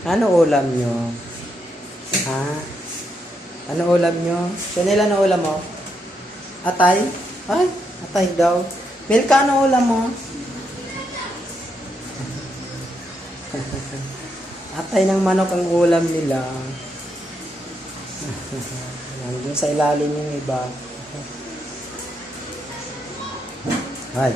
Ano ulam nyo? Ha? Ano ulam nyo? Chanel, ano ulam mo? Atay? Ay, atay daw. Milka, ano ulam mo? atay ng manok ang ulam nila. Nandun sa ilalim yung iba. Ay.